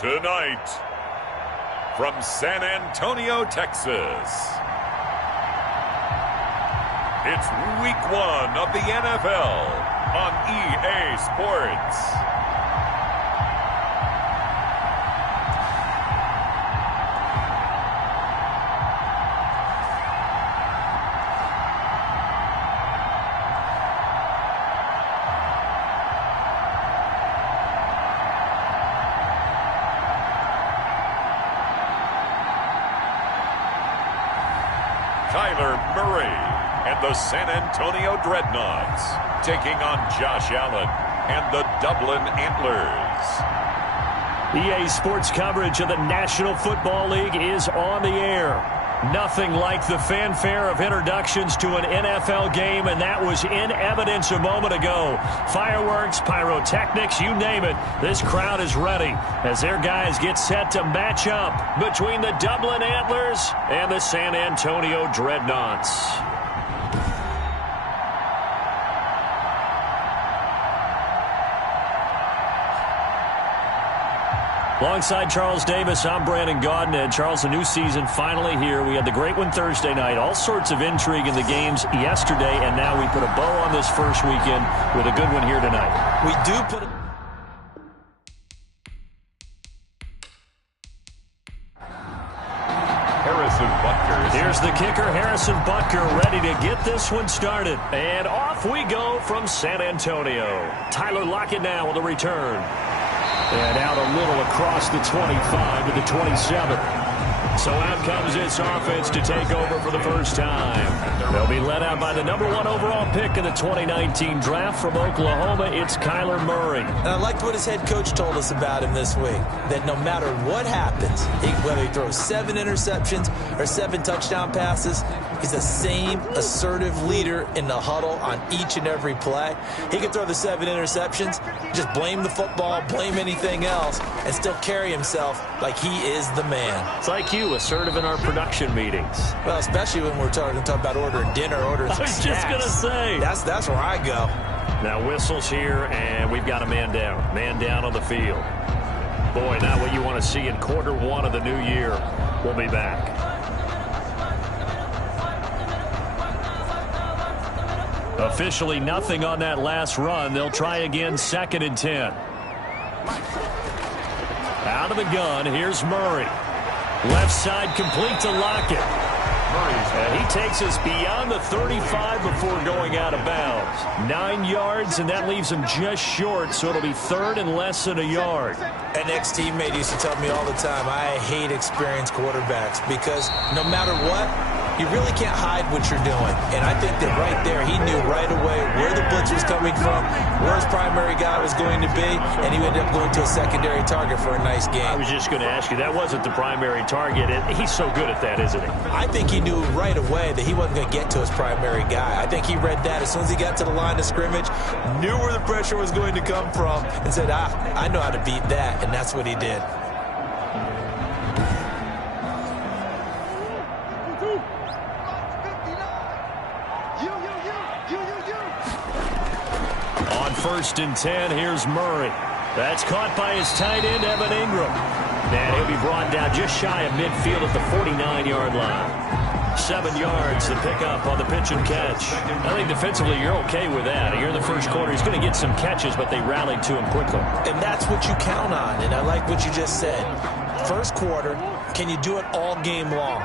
Tonight, from San Antonio, Texas, it's Week 1 of the NFL on EA Sports. Murray and the San Antonio Dreadnoughts taking on Josh Allen and the Dublin Antlers. EA Sports coverage of the National Football League is on the air. Nothing like the fanfare of introductions to an NFL game, and that was in evidence a moment ago. Fireworks, pyrotechnics, you name it. This crowd is ready as their guys get set to match up between the Dublin Antlers and the San Antonio Dreadnoughts. Alongside Charles Davis, I'm Brandon Gaudin. And Charles, the new season finally here. We had the great one Thursday night. All sorts of intrigue in the games yesterday, and now we put a bow on this first weekend with a good one here tonight. We do put Harrison Butker. Here's the kicker, Harrison Butker, ready to get this one started. And off we go from San Antonio. Tyler Lockett now with a return. And out a little across the 25 to the 27. So out comes this offense to take over for the first time. They'll be led out by the #1 overall pick in the 2019 draft from Oklahoma. It's Kyler Murray. And I liked what his head coach told us about him this week, that no matter what happens, whether he throws 7 interceptions or 7 touchdown passes, he's the same assertive leader in the huddle on each and every play. He can throw the 7 interceptions, just blame the football, blame anything else, and still carry himself like he is the man. It's like you, assertive in our production meetings. Well, especially when we're talking about ordering dinner, ordering some snacks. I was just going to say. That's where I go. Now whistles here, and we've got a man down. Man down on the field. Boy, not what you want to see in quarter 1 of the new year. We'll be back. Officially nothing on that last run. They'll try again, 2nd and 10. Out of the gun, here's Murray. Left side complete to Lockett. And he takes us beyond the 35 before going out of bounds. 9 yards, and that leaves him just short, so it'll be 3rd and less than a yard. An ex-teammate used to tell me all the time, I hate experienced quarterbacks because no matter what, you really can't hide what you're doing. And I think that right there, he knew right away where the blitz was coming from, where his primary guy was going to be, and he ended up going to a secondary target for a nice game. I was just going to ask you, that wasn't the primary target. He's so good at that, isn't he? I think he knew right away that he wasn't going to get to his primary guy. I think he read that as soon as he got to the line of scrimmage, knew where the pressure was going to come from, and said, I know how to beat that, and that's what he did. On 1st and 10, here's Murray. That's caught by his tight end, Evan Ingram. And he'll be brought down just shy of midfield at the 49-yard line. 7 yards to pick up on the pitch and catch. I think defensively you're okay with that. Here in the first quarter, he's going to get some catches, but they rallied to him quickly. And that's what you count on, and I like what you just said. First quarter, can you do it all game long?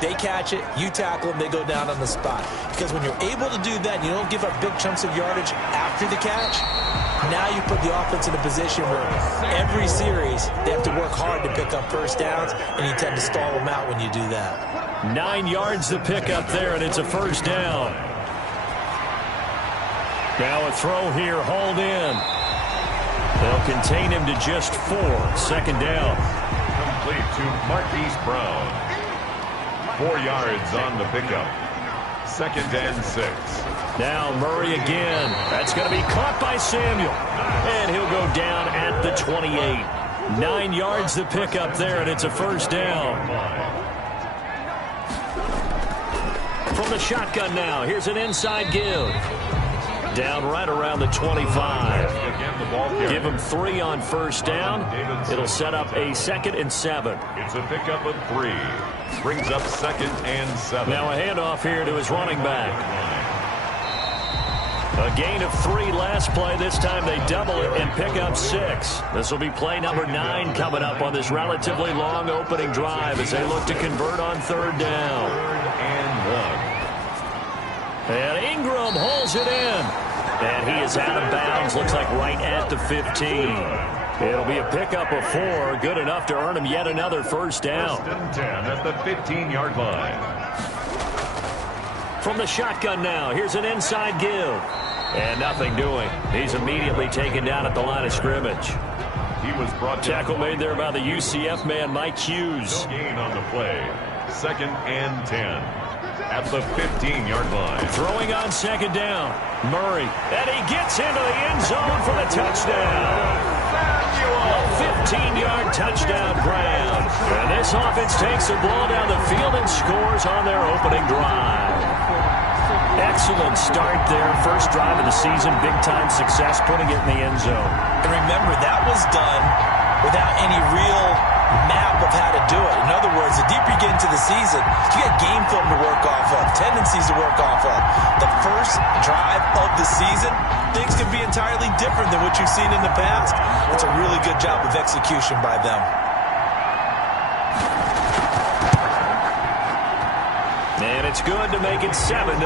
They catch it, you tackle them, they go down on the spot. Because when you're able to do that, and you don't give up big chunks of yardage after the catch, now you put the offense in a position where every series they have to work hard to pick up first downs, and you tend to stall them out when you do that. 9 yards to pick up there, and it's a first down. Now a throw here, hauled in. They'll contain him to just 4. 2nd down. Complete to Marquise Brown. 4 yards on the pickup. 2nd and 6. Now Murray again. That's going to be caught by Samuel. And he'll go down at the 28. 9 yards to pick up there, and it's a first down. From the shotgun now, here's an inside give. Down right around the 25. ball carrier. Give him 3 on first down. It'll set up a 2nd and 7. It's a pickup of 3. Brings up 2nd and 7. Now a handoff here to his running back. A gain of 3 last play. This time they double it and pick up 6. This will be play number 9 coming up on this relatively long opening drive as they look to convert on 3rd down. 3rd and 1. And Ingram holds it in. And he is out of bounds. Looks like right at the 15. It'll be a pickup of 4. Good enough to earn him yet another first down. 1st and 10 at the 15-yard line. From the shotgun now, here's an inside give. And nothing doing. He's immediately taken down at the line of scrimmage. He was brought down. Tackle made there by the UCF man, Mike Hughes. No gain on the play. 2nd and 10 at the 15-yard line. Throwing on 2nd down. Murray. And he gets into the end zone for the touchdown. A 15-yard touchdown grab. And this offense takes the ball down the field and scores on their opening drive. Excellent start there. First drive of the season. Big-time success putting it in the end zone. And remember, that was done without any real map of how to do it. In other words, the deeper you get into the season, you got game film to work off of, tendencies to work off of. The first drive of the season, things can be entirely different than what you've seen in the past. It's a really good job of execution by them. And it's good to make it 7-0.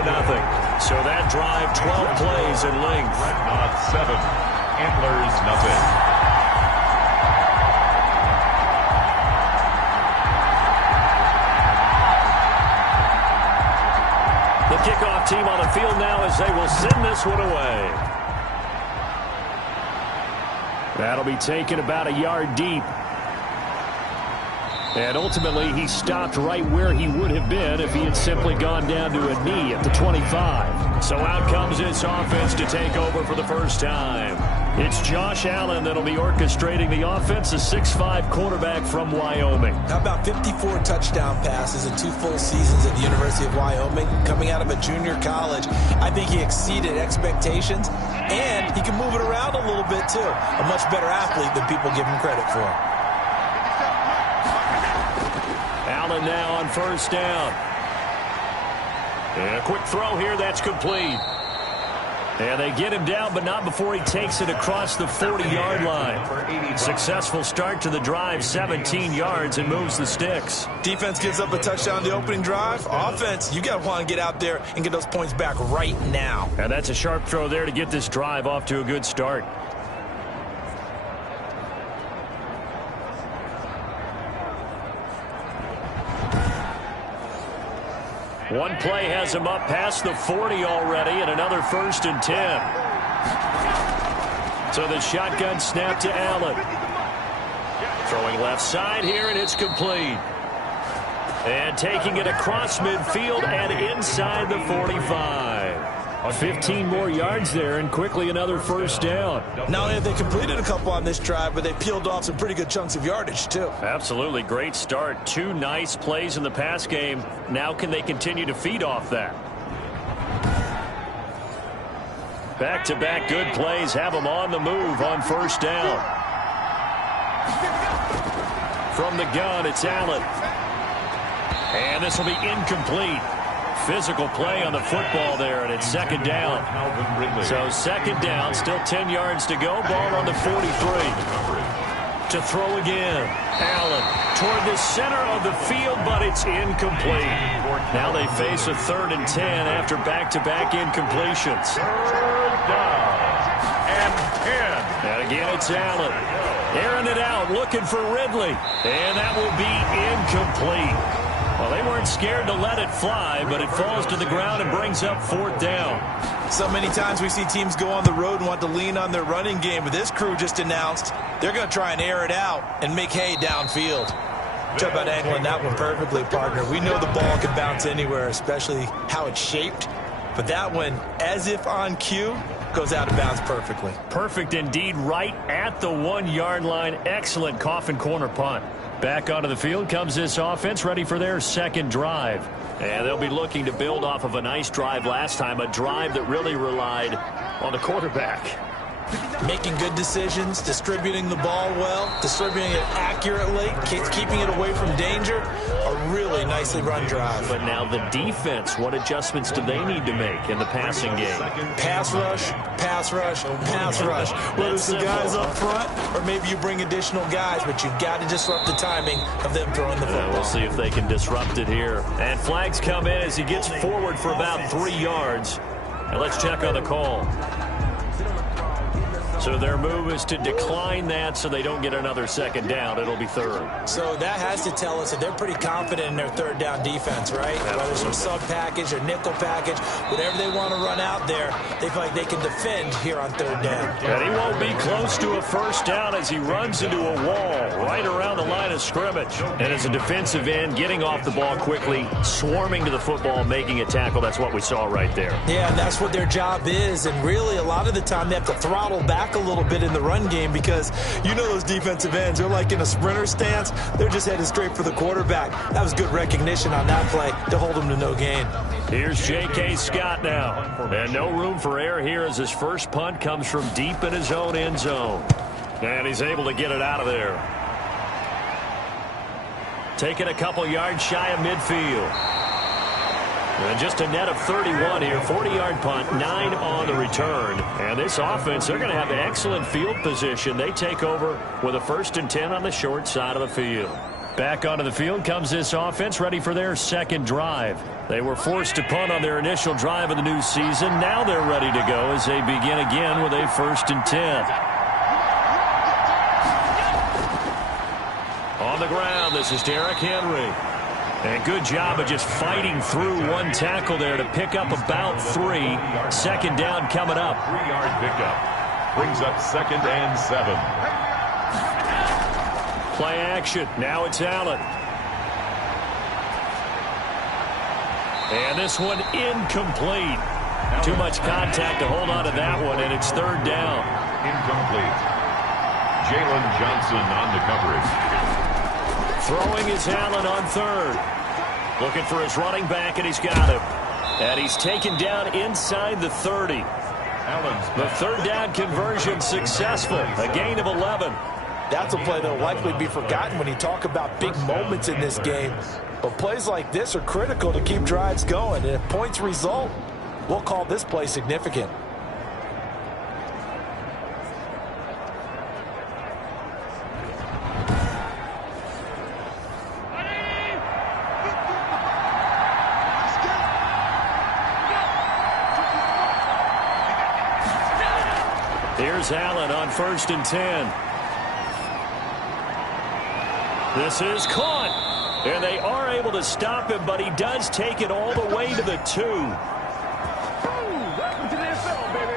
So that drive, 12 plays in length. Dreadnoughts 7, Antlers nothing. The kickoff team on the field now as they will send this one away. That'll be taken about a yard deep. And ultimately, he stopped right where he would have been if he had simply gone down to a knee at the 25. So out comes this offense to take over for the first time. It's Josh Allen that'll be orchestrating the offense, a 6'5" quarterback from Wyoming. How about 54 touchdown passes in 2 full seasons at the University of Wyoming? Coming out of a junior college, I think he exceeded expectations, and he can move it around a little bit too. A much better athlete than people give him credit for. Allen now on first down. And a quick throw here, that's complete. And they get him down, but not before he takes it across the 40-yard line. Successful start to the drive, 17 yards, and moves the sticks. Defense gives up a touchdown the opening drive. Offense, you got to want to get out there and get those points back right now. And that's a sharp throw there to get this drive off to a good start. One play has him up past the 40 already, and another 1st and 10. So the shotgun snap to Allen. Throwing left side here, and it's complete. And taking it across midfield and inside the 45. 15 more yards there, and quickly another first down. Not only have they completed a couple on this drive, but they peeled off some pretty good chunks of yardage, too. Absolutely. Great start. 2 nice plays in the pass game. Now can they continue to feed off that? Back-to-back good plays have them on the move on first down. From the gun, it's Allen. And this will be incomplete. Physical play on the football there, and it's 2nd down. So 2nd down, still 10 yards to go. Ball on the 43. To throw again. Allen toward the center of the field, but it's incomplete. Now they face a 3rd and 10 after back-to-back incompletions. 3rd down and 10. And again, it's Allen. Airing it out, looking for Ridley. And that will be incomplete. Well, they weren't scared to let it fly, but it falls to the ground and brings up 4th down. So many times we see teams go on the road and want to lean on their running game, but this crew just announced they're going to try and air it out and make hay downfield. Talk about angling that one perfectly, partner. We know the ball can bounce anywhere, especially how it's shaped. But that one, as if on cue, goes out of bounds perfectly. Perfect indeed, right at the 1-yard line. Excellent coffin corner punt. Back onto the field comes this offense, ready for their 2nd drive. And they'll be looking to build off of a nice drive last time, a drive that really relied on the quarterback. Making good decisions, distributing the ball well, distributing it accurately, keeping it away from danger. A really nicely run drive. But now the defense, what adjustments do they need to make in the passing game? Pass rush, pass rush, pass rush. Whether it's the guys up front or maybe you bring additional guys, but you've got to disrupt the timing of them throwing the football. We'll see if they can disrupt it here. And flags come in as he gets forward for about 3 yards. And let's check on the call. So their move is to decline that so they don't get another second down. It'll be third. So that has to tell us that they're pretty confident in their third down defense, right? Absolutely. Whether it's from sub package or nickel package, whatever they want to run out there, they feel like they can defend here on third down. And he won't be close to a first down as he runs into a wall right around the line of scrimmage. And as a defensive end, getting off the ball quickly, swarming to the football, making a tackle, that's what we saw right there. Yeah, and that's what their job is. And really, a lot of the time, they have to throttle back a little bit in the run game because you know those defensive ends, they're like in a sprinter stance. They're just headed straight for the quarterback. That was good recognition on that play to hold him to no gain. Here's J.K. Scott now. And no room for error here as his first punt comes from deep in his own end zone. And he's able to get it out of there. Taking a couple yards shy of midfield. And just a net of 31 here, 40-yard punt, 9 on the return. And this offense, they're going to have excellent field position. They take over with a 1st and 10 on the short side of the field. Back onto the field comes this offense, ready for their second drive. They were forced to punt on their initial drive of the new season. Now they're ready to go as they begin again with a 1st and 10. On the ground, this is Derrick Henry. And good job of just fighting through one tackle there to pick up about 3. Second down coming up. 3-yard pickup. Brings up 2nd and 7. Play action. Now it's Allen. And this one incomplete. Too much contact to hold on to that one, and it's 3rd down. Incomplete. Jalen Johnson on the coverage. Throwing is Allen on 3rd. Looking for his running back, and he's got him. And he's taken down inside the 30. The 3rd down conversion successful. A gain of 11. That's a play that will likely be forgotten when you talk about big moments in this game. But plays like this are critical to keep drives going. And if points result, we'll call this play significant. Here's Allen on 1st and 10. This is caught. And they are able to stop him, but he does take it all the way to the 2. Welcome to the NFL, baby.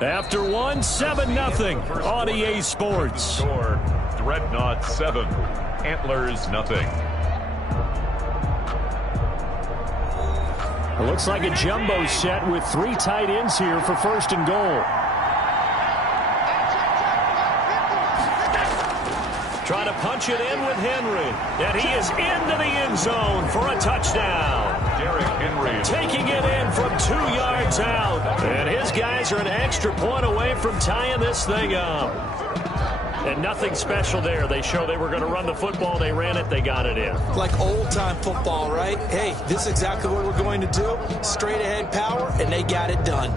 After 1, 7-0 on EA Sports. Score, Dreadnoughts 7, Antlers nothing. It looks like a jumbo set with 3 tight ends here for 1st and goal. Trying to punch it in with Henry. And he is into the end zone for a touchdown. Derrick Henry taking it in from 2 yards out. And his guys are an extra point away from tying this thing up. And nothing special there. They show they were going to run the football. They ran it. They got it in. Like old-time football, right? Hey, this is exactly what we're going to do. Straight-ahead power, and they got it done.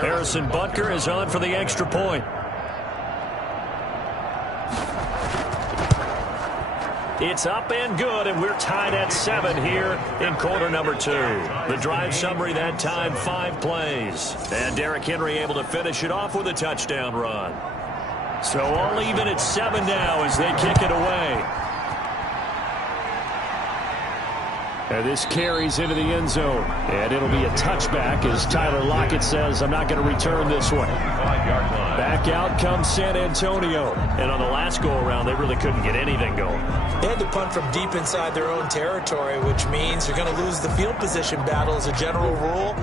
Harrison Butker is on for the extra point. It's up and good, and we're tied at 7 here in quarter number 2. The drive summary that time, 5 plays. And Derrick Henry able to finish it off with a touchdown run. So all even at 7 now as they kick it away. And this carries into the end zone. And it'll be a touchback as Tyler Lockett says, I'm not going to return this one. Back out comes San Antonio. And on the last go-around, they really couldn't get anything going. They had to punt from deep inside their own territory, which means you're going to lose the field position battle as a general rule.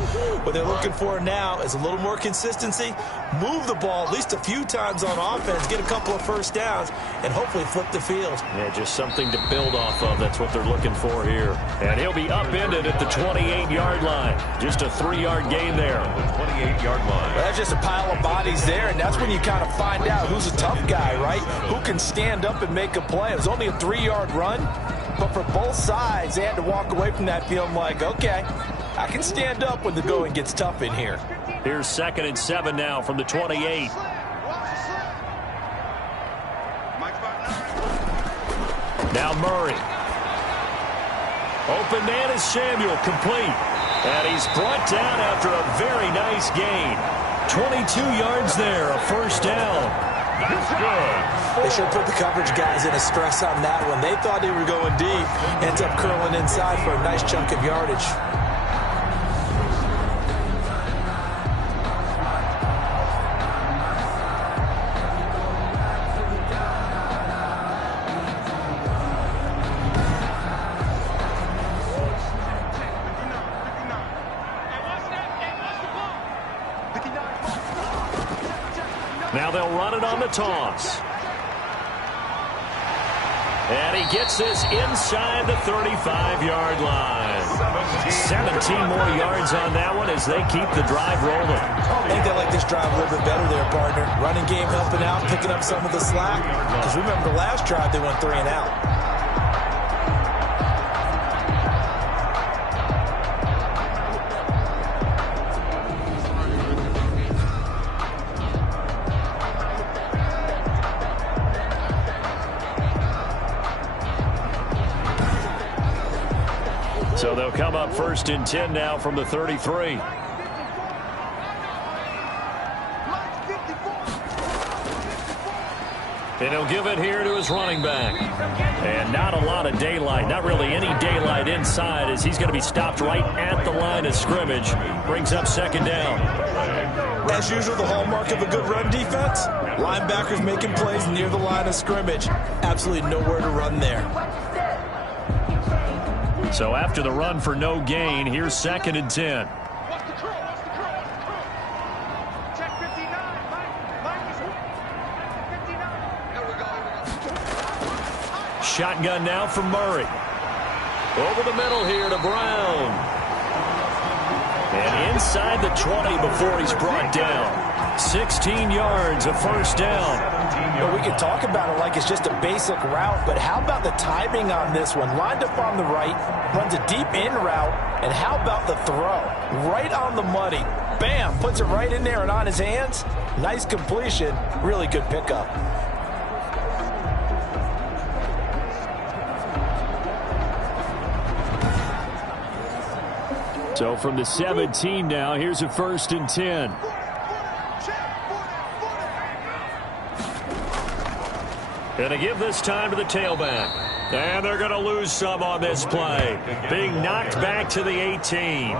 What they're looking for now is a little more consistency, move the ball at least a few times on offense, get a couple of first downs, and hopefully flip the field. Yeah, just something to build off of. That's what they're looking for here. And he'll be upended at the 28-yard line. Just a 3-yard gain there. The 28-yard line. Well, that's just a pile of bodies there, and that's when you kind of find out who's a tough guy, right? Who can stand up and make a play. It was only a 3-yard run, but for both sides, they had to walk away from that feeling like, okay, I can stand up when the going gets tough in here. Here's 2nd and 7 now from the 28. Now Murray. Open man is Samuel, complete. And he's brought down after a very nice gain. 22 yards there, a first down. That's good. They should put the coverage guys in a stress on that one. They thought they were going deep. Ends up curling inside for a nice chunk of yardage. Now they'll run it on the toss. And he gets this inside the 35-yard line. 17 more yards on that one as they keep the drive rolling. I think they like this drive a little bit better there, partner. Running game helping out, picking up some of the slack. Because remember the last drive, they went 3 and out. So they'll come up 1st and 10 now from the 33. And he'll give it here to his running back. And not a lot of daylight, not really any daylight inside as he's going to be stopped right at the line of scrimmage. Brings up 2nd down. As usual, the hallmark of a good run defense, linebackers making plays near the line of scrimmage. Absolutely nowhere to run there. So after the run for no gain, here's 2nd and 10. Shotgun now for Murray. Over the middle here to Brown. And inside the 20 before he's brought down. 16 yards, a first down. Well, we could talk about it like it's just a basic route, but how about the timing on this one? Lined up on the right, runs a deep in route, and how about the throw? Right on the money. Bam, puts it right in there and on his hands. Nice completion, really good pickup. So from the 17 now, here's a 1st and 10. Going to give this time to the tailback. And they're going to lose some on this play. Being knocked back to the 18.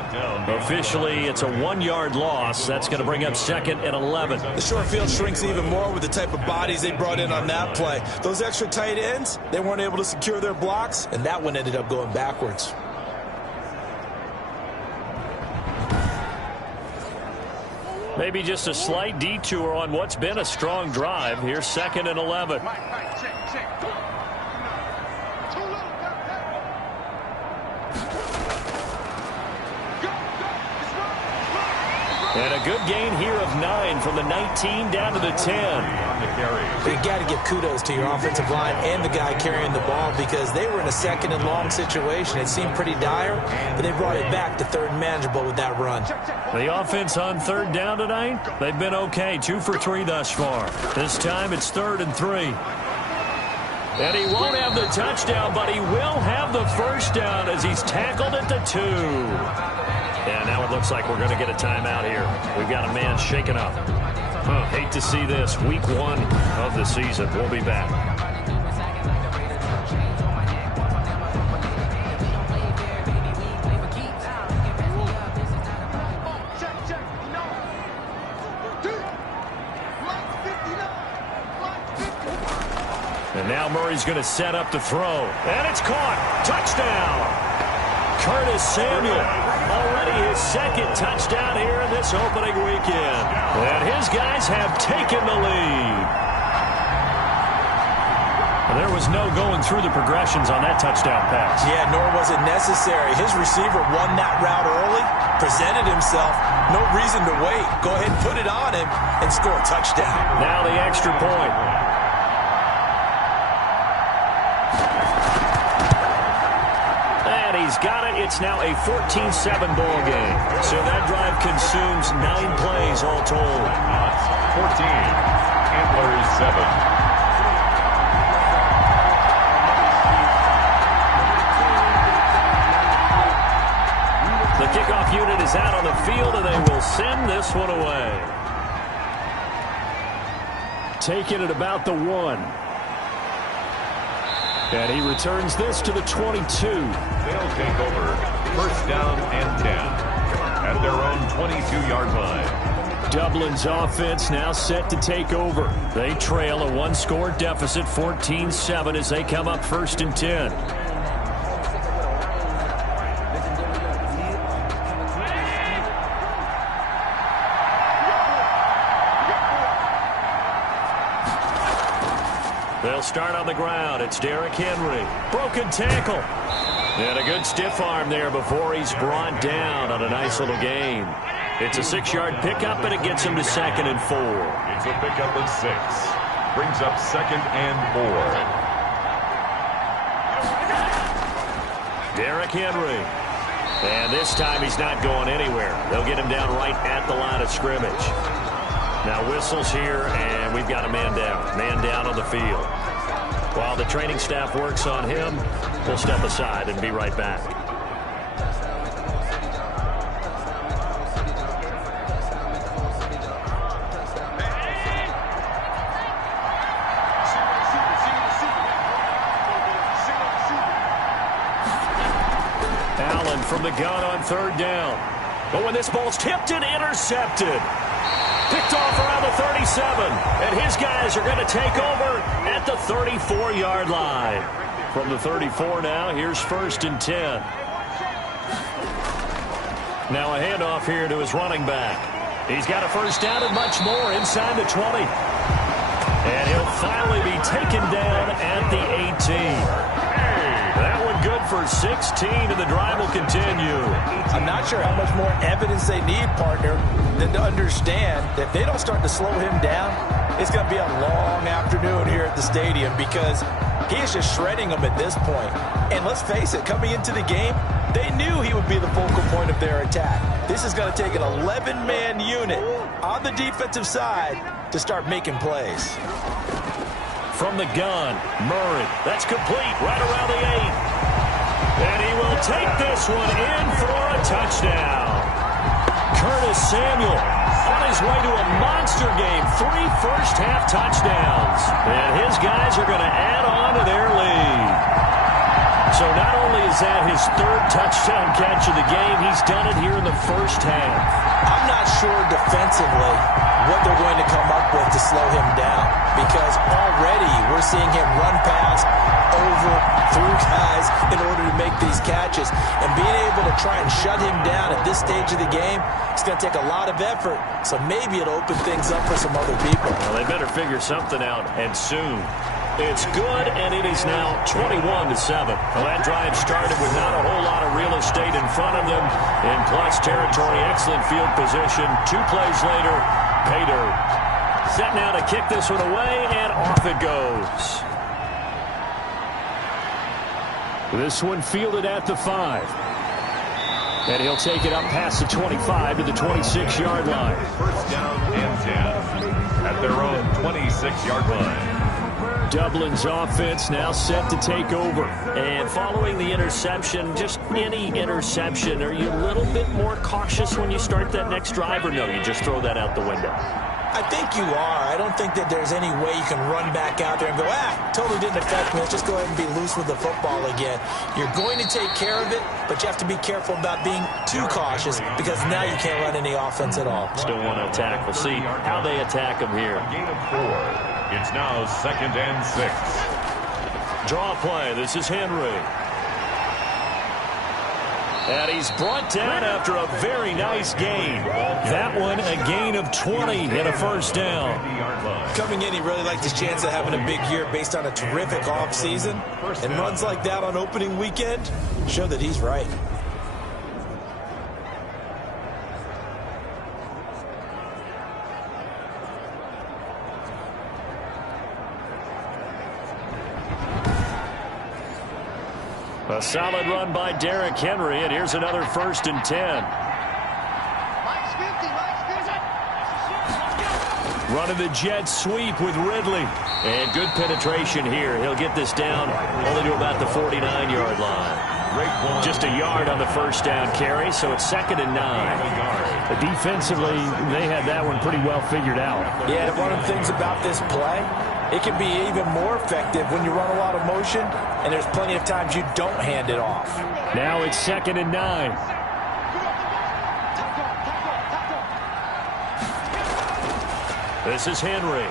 Officially, it's a 1-yard loss. That's going to bring up 2nd and 11. The short field shrinks even more with the type of bodies they brought in on that play. Those extra tight ends, they weren't able to secure their blocks, and that one ended up going backwards. Maybe just a slight detour on what's been a strong drive. Here's 2nd and 11. And a good gain here of 9 from the 19 down to the 10. You got to give kudos to your offensive line and the guy carrying the ball because they were in a 2nd and long situation. It seemed pretty dire, but they brought it back to 3rd and manageable with that run. The offense on 3rd down tonight, they've been okay. 2 for 3 thus far. This time it's 3rd and 3. And he won't have the touchdown, but he will have the first down as he's tackled at the 2. And now it looks like we're going to get a timeout here. We've got a man shaken up. Hate to see this. Week 1 of the season. We'll be back. And now Murray's going to set up the throw. And it's caught. Touchdown. Curtis Samuel. Already his second touchdown here in this opening weekend. And his guys have taken the lead. And there was no going through the progressions on that touchdown pass. Yeah, nor was it necessary. His receiver won that route early, presented himself. No reason to wait. Go ahead and put it on him and score a touchdown. Now the extra point. And he's got it. It's now a 14-7 ball game. So that drive consumes 9 plays all told. 14. Antlers 7. The kickoff unit is out on the field, and they will send this one away. Taking it about the 1. And he returns this to the 22. They'll take over. First down and 10 at their own 22-yard line. Dublin's offense now set to take over. They trail a 1-score deficit, 14-7, as they come up first and 10. They'll start on the ground. It's Derrick Henry. Broken tackle. And a good stiff arm there before he's brought down on a nice little gain. It's a 6-yard pickup, and it gets him to 2nd and 4. It's a pickup of 6. Brings up 2nd and 4. Derrick Henry. And this time he's not going anywhere. They'll get him down right at the line of scrimmage. Now whistles here, and we've got a man down. Man down on the field. While the training staff works on him, we'll step aside and be right back. Allen from the gun on 3rd down. But when this ball's tipped and intercepted. Picked off around the 37, and his guys are going to take over at the 34-yard line. From the 34 now, here's 1st and 10. Now a handoff here to his running back. He's got a first down and much more inside the 20. And he'll finally be taken down at the 18. That one good for 16, and the drive will continue. I'm not sure how much more evidence they need, partner, than to understand that if they don't start to slow him down, it's going to be a long afternoon here at the stadium because he is just shredding them at this point. And let's face it, coming into the game, they knew he would be the focal point of their attack. This is going to take an 11-man unit on the defensive side to start making plays. From the gun, Murray. That's complete right around the 8. And he will take this one in for a touchdown. Curtis Samuel on his way to a monster game. 3 first-half touchdowns. And his guys are going to add on to their lead. So not only is that his 3rd touchdown catch of the game, he's done it here in the first half. I'm not sure defensively what they're going to come up with to slow him down because already we're seeing him run past, over, through guys in order to make these catches. And being able to try and shut him down at this stage of the game, it's going to take a lot of effort. So maybe it'll open things up for some other people. Well, they better figure something out, and soon. It's good, and it is now 21-7. Well, that drive started with not a whole lot of real estate in front of them. In plus territory, excellent field position. 2 plays later, pay dirt. Set now to kick this one away, and off it goes. This one fielded at the 5. And he'll take it up past the 25 to the 26-yard line. First down and 10 at their own 26-yard line. Dublin's offense now set to take over. And following the interception, just any interception, are you a little bit more cautious when you start that next drive, or no, you just throw that out the window? I think you are. I don't think that there's any way you can run back out there and go, totally didn't affect me. Let's just go ahead and be loose with the football again. You're going to take care of it, but you have to be careful about being too cautious because now you can't run any offense at all. Still want to attack. We'll see how they attack them here. Gain of 4. It's now 2nd and 6. Draw play. This is Henry. And he's brought down after a very nice gain. That one, a gain of 20 and a first down. Coming in, he really liked his chance of having a big year based on a terrific offseason. And runs like that on opening weekend show that he's right. A solid run by Derrick Henry, and here's another 1st and 10. Running the jet sweep with Ridley. And good penetration here. He'll get this down only to about the 49-yard line. Just a yard on the first down carry, so it's 2nd and 9. Defensively, they had that one pretty well figured out. Yeah, and one of the things about this play, it can be even more effective when you run a lot of motion, and there's plenty of times you don't hand it off. Now it's 2nd and 9. This is Henry.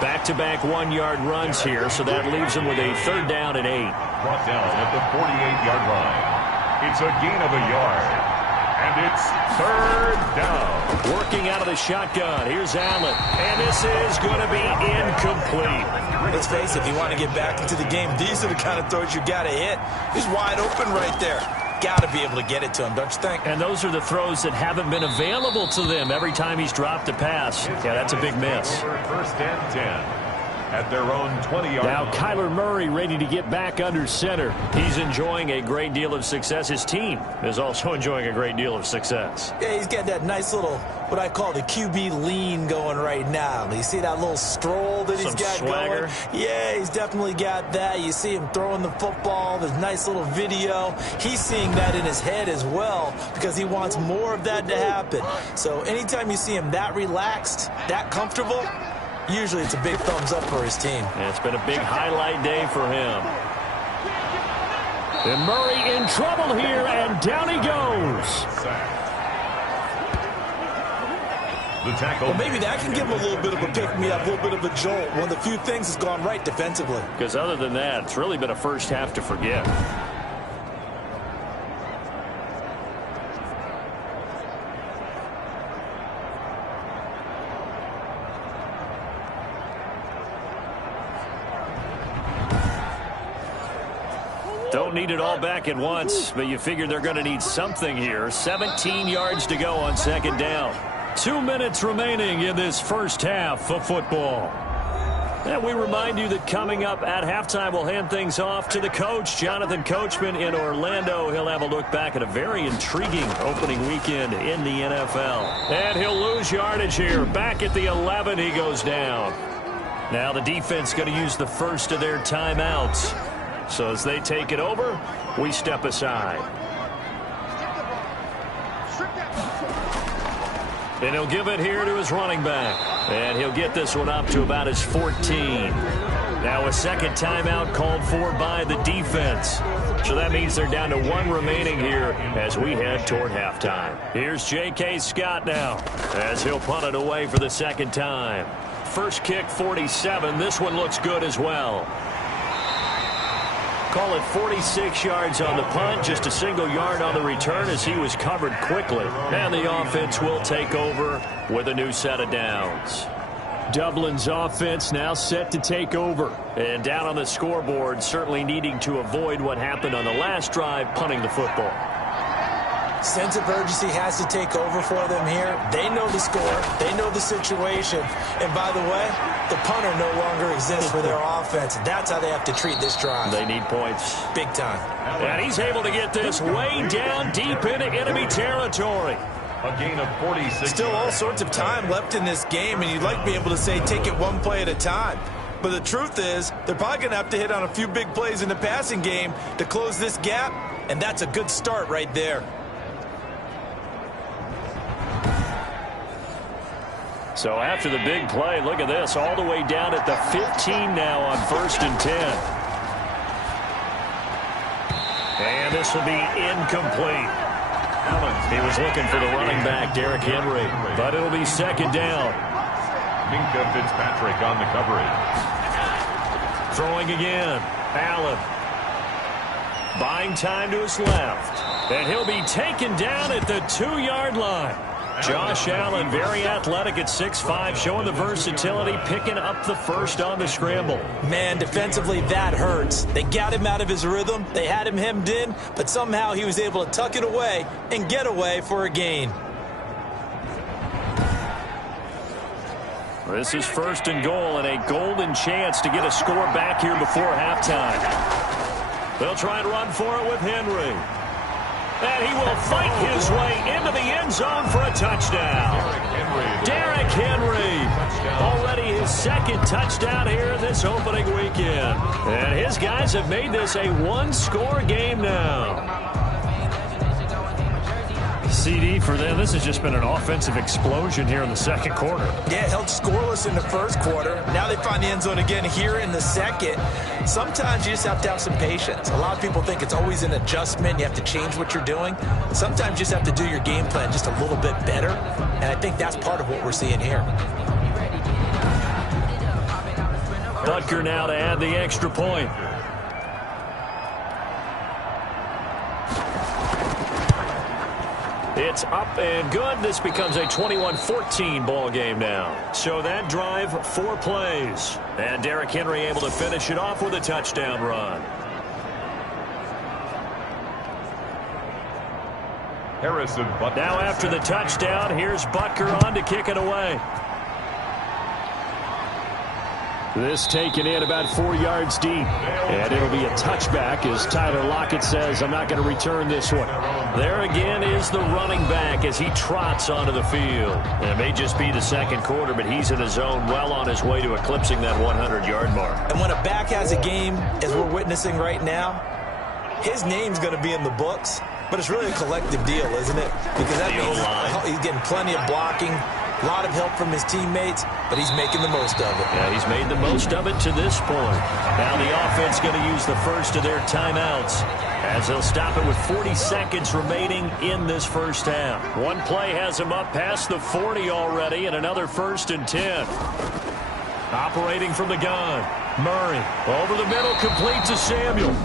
Back-to-back 1-yard runs here, so that leaves him with a 3rd down and 8. Brought down at the 48-yard line. It's a gain of a yard. And it's 3rd down. Working out of the shotgun. Here's Allen. And this is going to be incomplete. Let's face it, if you want to get back into the game, these are the kind of throws you got to hit. He's wide open right there. Got to be able to get it to him, don't you think? And those are the throws that haven't been available to them every time he's dropped a pass. Yeah, that's a big miss. 1st and 10. At their own 20-yard line. Now Kyler Murray ready to get back under center. He's enjoying a great deal of success. His team is also enjoying a great deal of success. Yeah, he's got that nice little, what I call the QB lean going right now. You see that little stroll that he's got swagger going? Yeah, he's definitely got that. You see him throwing the football. There's nice little video. He's seeing that in his head as well because he wants more of that to happen. So anytime you see him that relaxed, that comfortable, usually it's a big thumbs up for his team. And it's been a big highlight day for him. And Murray in trouble here, and down he goes. The tackle. Well, maybe that can give him a little bit of a pick-me-up, a little bit of a jolt. One of the few things that's gone right defensively. Because other than that, it's really been a first half to forget. Don't need it all back at once, but you figure they're going to need something here. 17 yards to go on 2nd down. 2 minutes remaining in this first half of football. And we remind you that coming up at halftime, we'll hand things off to the coach, Jonathan Coachman in Orlando. He'll have a look back at a very intriguing opening weekend in the NFL. And he'll lose yardage here. Back at the 11, he goes down. Now the defense going to use the first of their timeouts. So as they take it over, we step aside. And he'll give it here to his running back. And he'll get this one up to about his 14. Now a 2nd timeout called for by the defense. So that means they're down to 1 remaining here as we head toward halftime. Here's J.K. Scott now as he'll punt it away for the 2nd time. First kick, 47. This one looks good as well. Call it 46 yards on the punt, just a single yard on the return as he was covered quickly. And the offense will take over with a new set of downs. Dublin's offense now set to take over. And down on the scoreboard, certainly needing to avoid what happened on the last drive, punting the football. Sense of urgency has to take over for them here. They know the score. They know the situation. And by the way, the punter no longer exists for their offense. That's how they have to treat this drive. They need points. Big time. And he's able to get this way down deep into enemy territory. A gain of 46. Still all sorts of time left in this game, and you'd like to be able to say take it one play at a time. But the truth is, they're probably going to have to hit on a few big plays in the passing game to close this gap, and that's a good start right there. So after the big play, look at this, all the way down at the 15 now on 1st and 10. And this will be incomplete. He was looking for the running back, Derrick Henry, but it'll be 2nd down. Minka Fitzpatrick on the coverage. Throwing again. Allen. Buying time to his left. And he'll be taken down at the 2-yard line. Josh Allen, very athletic at 6'5", showing the versatility, picking up the first on the scramble. Man, defensively, that hurts. They got him out of his rhythm. They had him hemmed in, but somehow he was able to tuck it away and get away for a gain. This is 1st and goal and a golden chance to get a score back here before halftime. They'll try and run for it with Henry. And he will fight his way into the end zone for a touchdown. Derrick Henry. Already his 2nd touchdown here this opening weekend. And his guys have made this a 1-score game now. CD for them. This has just been an offensive explosion here in the 2nd quarter. Yeah, held scoreless in the 1st quarter. Now they find the end zone again here in the 2nd. Sometimes you just have to have some patience. A lot of people think it's always an adjustment. You have to change what you're doing. Sometimes you just have to do your game plan just a little bit better. And I think that's part of what we're seeing here. Butker now to add the extra point. It's up and good. This becomes a 21-14 ball game now. So that drive, 4 plays. And Derrick Henry able to finish it off with a touchdown run. Harrison Butker. Now after the touchdown, here's Butker on to kick it away. This taken in about 4 yards deep. And it'll be a touchback as Tyler Lockett says, I'm not going to return this one. There again is the running back as he trots onto the field. And it may just be the 2nd quarter, but he's in the zone well on his way to eclipsing that 100-yard mark. And when a back has a game, as we're witnessing right now, his name's going to be in the books. But it's really a collective deal, isn't it? Because that means he's getting plenty of blocking, a lot of help from his teammates, but he's making the most of it. Yeah, he's made the most of it to this point. Now the offense going to use the first of their timeouts as they'll stop it with 40 seconds remaining in this first half. One play has him up past the 40 already, and another 1st and 10. Operating from the gun. Murray over the middle, complete to Samuel.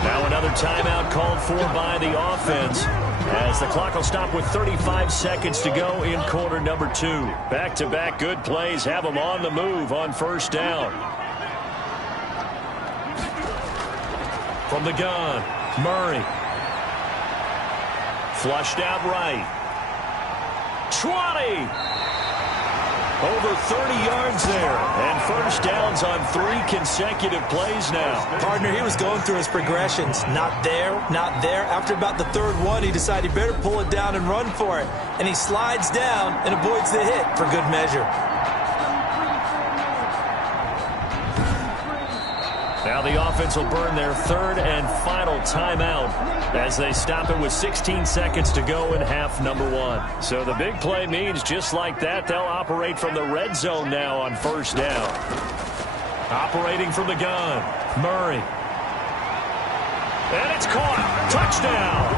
Now another timeout called for by the offense as the clock will stop with 35 seconds to go in quarter number 2. Back-to-back good plays have them on the move on 1st down. From the gun, Murray. Flushed out right. 20! Over 30 yards there, and 1st downs on 3 consecutive plays now. Partner, he was going through his progressions. Not there, not there. After about the 3rd one, he decided he better pull it down and run for it. And he slides down and avoids the hit for good measure. Now the offense will burn their 3rd and final timeout as they stop it with 16 seconds to go in half number 1. So the big play means just like that, they'll operate from the red zone now on 1st down. Operating from the gun, Murray. And it's caught. Touchdown.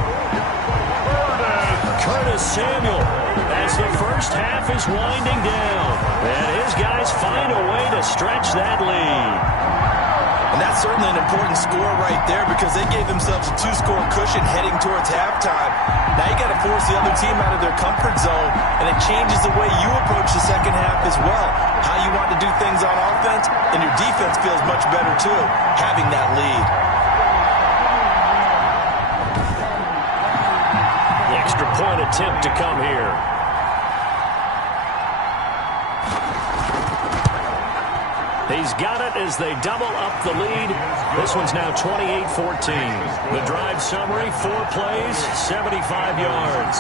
Curtis Samuel as the first half is winding down. And his guys find a way to stretch that lead. And that's certainly an important score right there because they gave themselves a 2-score cushion heading towards halftime. Now you got to force the other team out of their comfort zone, and it changes the way you approach the 2nd half as well. How you want to do things on offense, and your defense feels much better too, having that lead. The extra point attempt to come here. He's got it as they double up the lead. This one's now 28-14. The drive summary, 4 plays, 75 yards.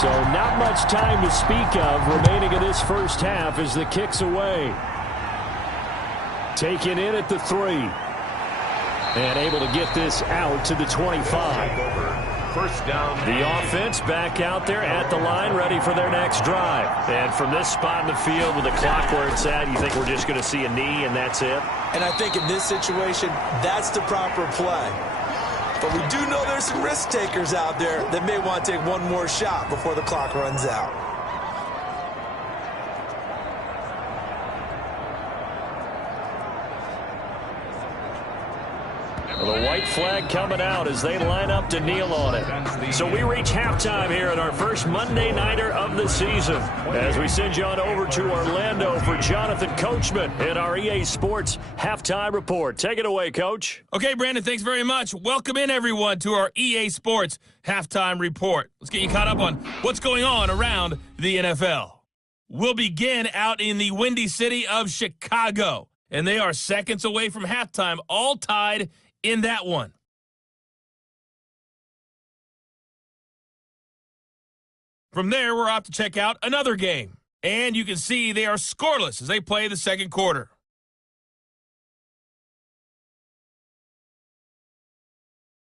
So not much time to speak of remaining in this first half as the kick's away. Taken in at the 3. And able to get this out to the 25. 1st down. The offense back out there at the line, ready for their next drive. And from this spot in the field with the clock where it's at, you think we're just going to see a knee and that's it? And I think in this situation, that's the proper play. But we do know there's some risk takers out there that may want to take one more shot before the clock runs out. The white flag coming out as they line up to kneel on it. So we reach halftime here in our first Monday Nighter of the season as we send you on over to Orlando for Jonathan Coachman in our EA Sports Halftime Report. Take it away, Coach. Okay, Brandon, thanks very much. Welcome in, everyone, to our EA Sports Halftime Report. Let's get you caught up on what's going on around the NFL. We'll begin out in the windy city of Chicago, and they are seconds away from halftime, all tied in that one. From there, we're off to check out another game. And you can see they are scoreless as they play the second quarter.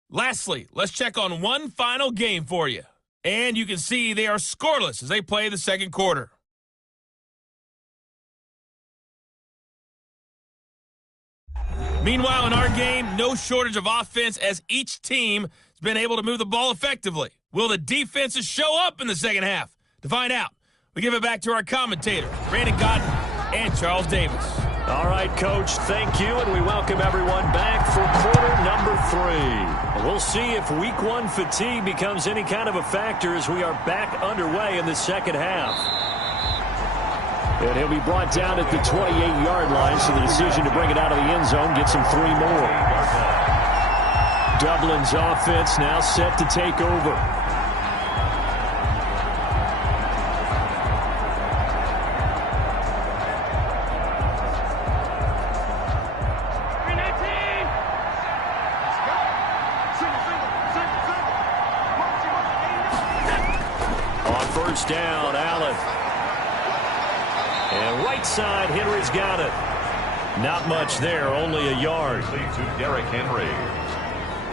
Lastly, let's check on one final game for you. And you can see they are scoreless as they play the second quarter. Meanwhile, in our game, no shortage of offense as each team has been able to move the ball effectively. Will the defenses show up in the second half? To find out, we give it back to our commentator, Brandon Godden and Charles Davis. All right, Coach, thank you, and we welcome everyone back for quarter number 3. We'll see if week 1 fatigue becomes any kind of a factor as we are back underway in the second half. And he'll be brought down at the 28-yard line, so the decision to bring it out of the end zone gets him 3 more. Dublin's offense now set to take over. On first down, Allen. And right side, Henry's got it. Not much there, only a yard. To Derrick Henry.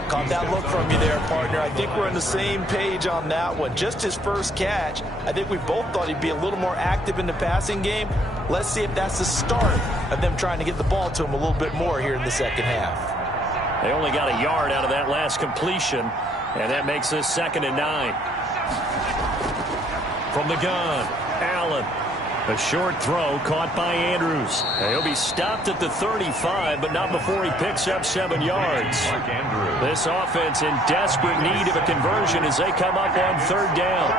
Caught that look from you there, partner. I think we're on the same page on that one. Just his first catch. I think we both thought he'd be a little more active in the passing game. Let's see if that's the start of them trying to get the ball to him a little bit more here in the second half. They only got a yard out of that last completion, and that makes this 2nd and 9. From the gun, Allen. A short throw caught by Andrews. He'll be stopped at the 35, but not before he picks up 7 yards. This offense in desperate need of a conversion as they come up on 3rd down.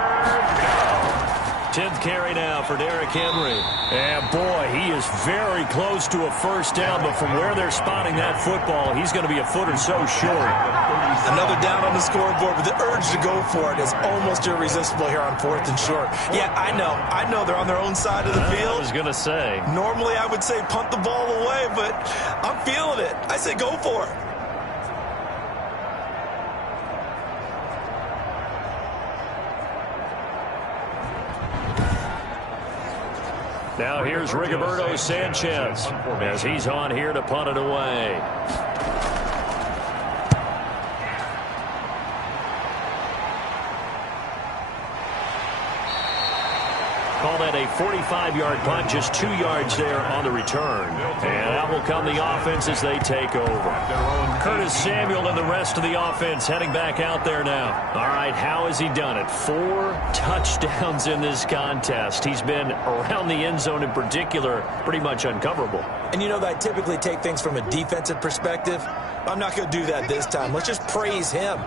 10th carry now for Derrick Henry. And boy, he is very close to a first down, but from where they're spotting that football, he's going to be a foot or so short. Another down on the scoreboard, but the urge to go for it is almost irresistible here on 4th and short. Yeah, I know they're on their own side of the field. I was going to say. Normally I would say punt the ball away, but I'm feeling it. I say go for it. Now here's Rigoberto Sanchez as he's on here to punt it away. Call that a 45-yard punt, just 2 yards there on the return. And out will come the offense as they take over. Curtis Samuel and the rest of the offense heading back out there now. All right, how has he done it? 4 touchdowns in this contest. He's been around the end zone in particular, pretty much uncoverable. And you know that I typically take things from a defensive perspective. I'm not going to do that this time. Let's just praise him.